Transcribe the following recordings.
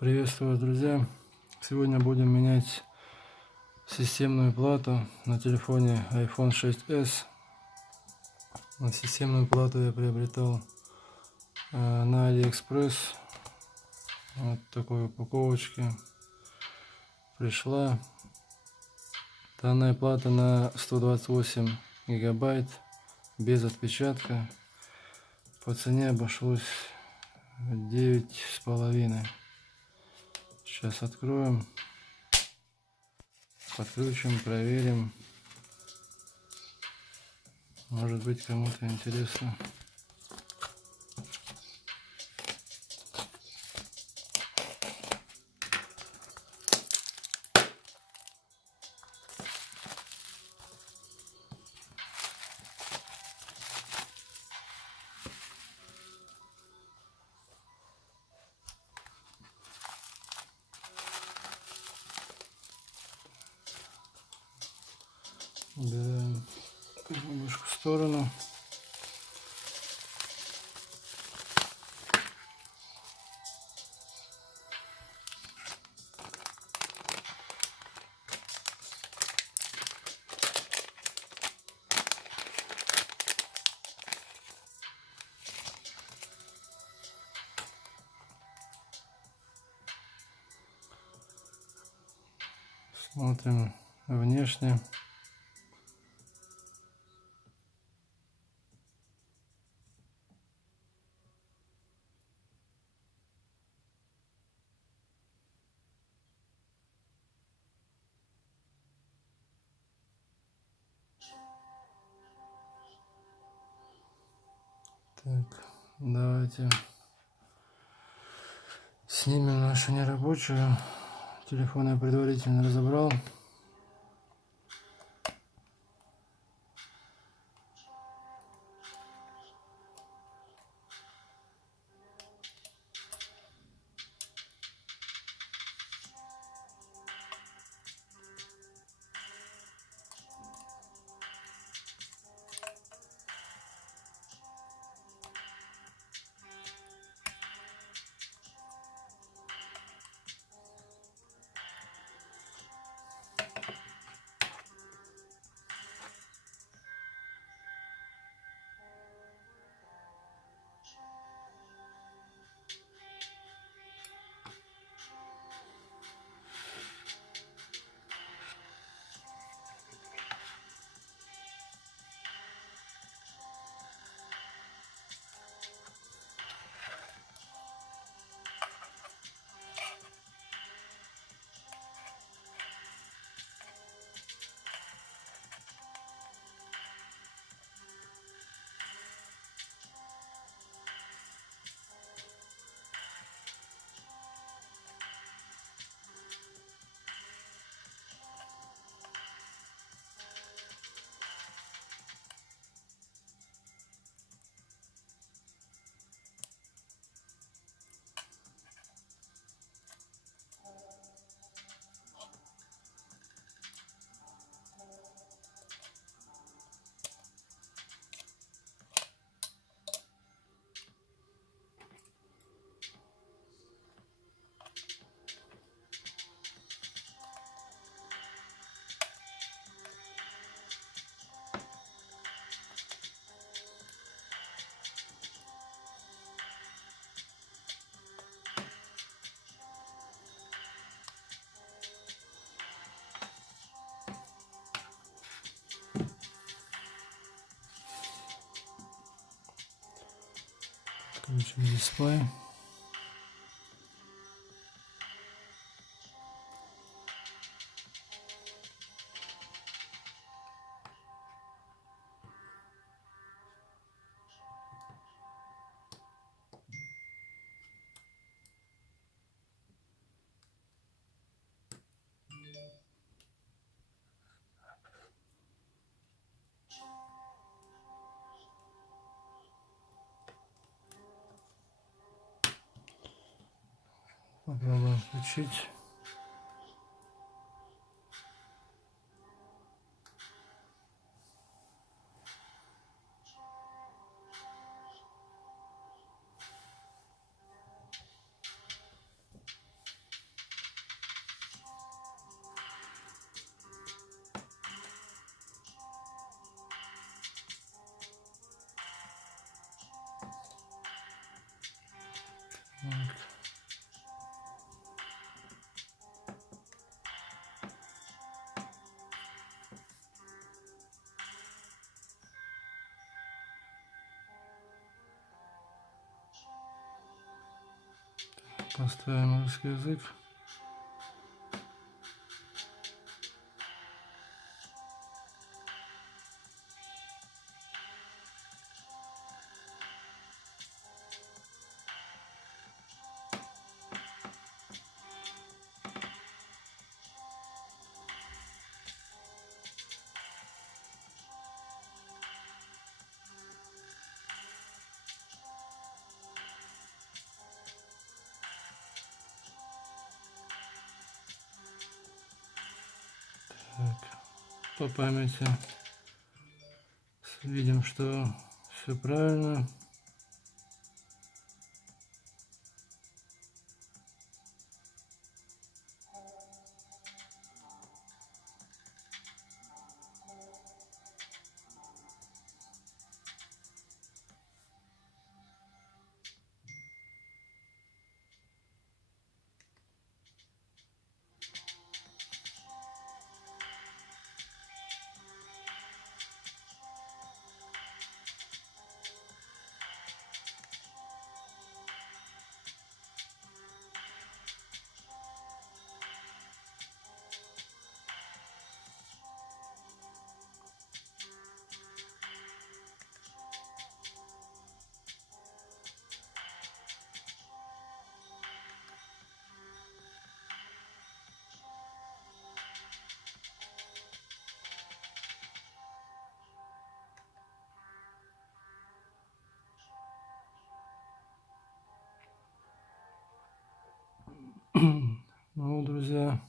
Приветствую вас, друзья! Сегодня будем менять системную плату на телефоне iPhone 6s. Системную плату я приобретал на AliExpress. Вот такой упаковочке пришла. Данная плата на 128 гигабайт без отпечатка. По цене обошлось 9,5. Сейчас откроем, подключим, проверим. Может быть, кому-то интересно. Убираем немножко в сторону. Смотрим внешне. Так, давайте снимем нашу нерабочую. Телефон я предварительно разобрал. Включим дисплей. Попробуем включить. Так. Поставим русский язык. Так. По памяти видим, что все правильно. Ну, друзья,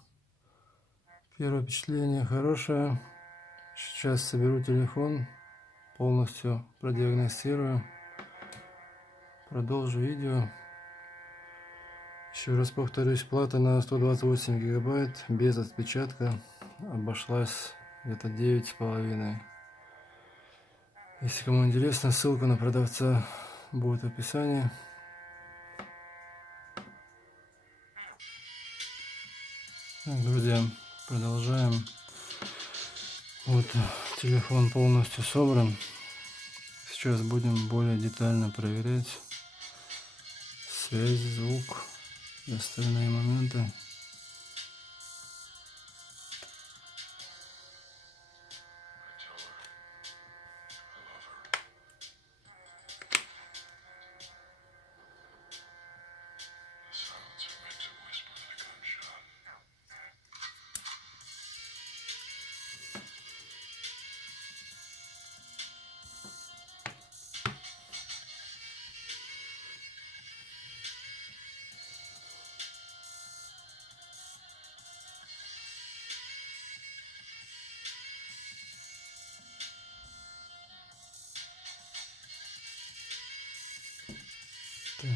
первое впечатление хорошее. Сейчас соберу телефон, полностью продиагностирую, продолжу видео. Еще раз повторюсь, плата на 128 гигабайт без отпечатка обошлась где-то 9,5. Если кому интересно, ссылка на продавца будет в описании. Так, друзья, продолжаем. Вот телефон полностью собран. Сейчас будем более детально проверять связь, звук и остальные моменты. Так.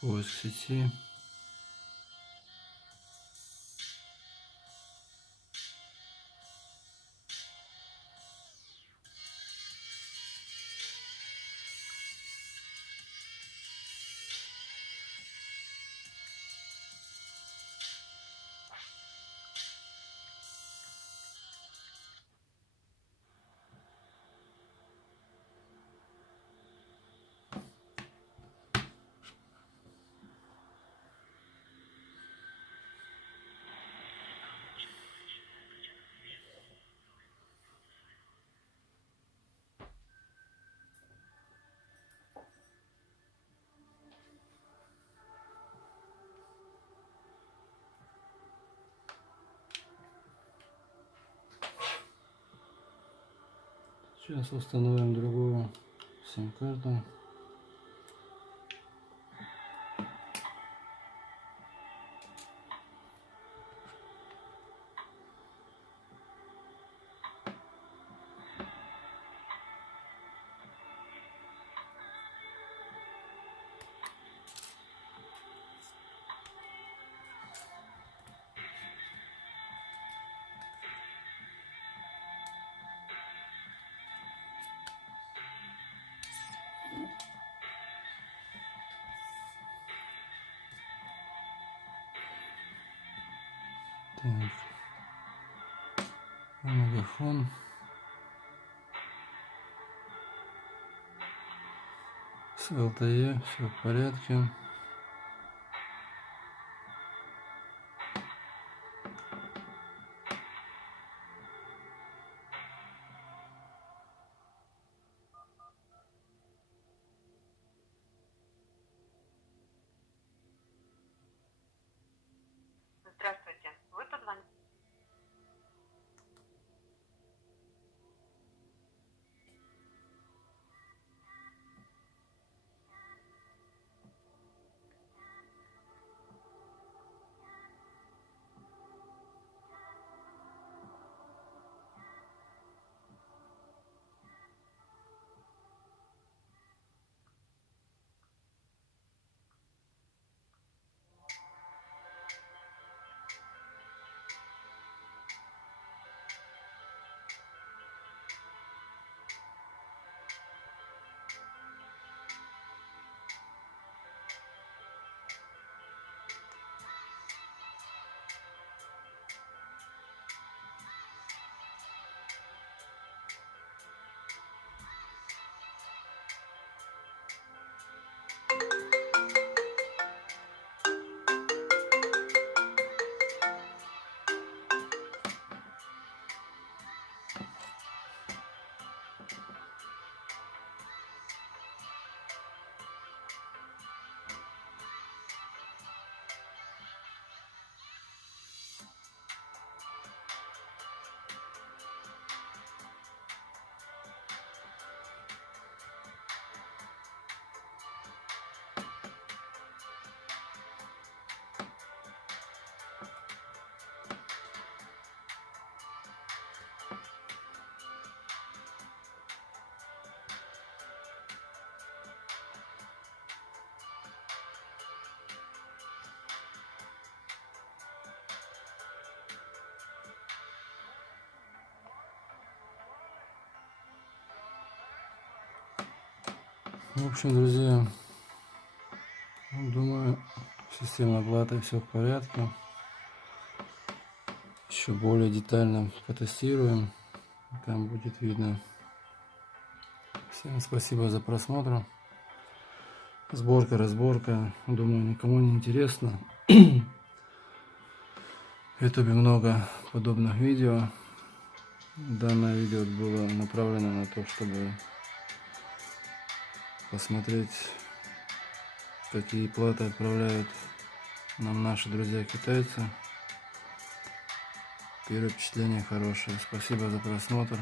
Поиск сети. Сейчас установим другую сим-карту. Так. Мегафон. С LTE все в порядке. Здравствуйте. Вы позвонили. В общем, друзья, думаю, система оплаты все в порядке. Еще более детально потестируем. Там будет видно. Всем спасибо за просмотр. Сборка, разборка. Думаю, никому не интересно. В ютубе много подобных видео. Данное видео было направлено на то, чтобы посмотреть, какие платы отправляют нам наши друзья китайцы. Первое впечатление хорошее. Спасибо за просмотр.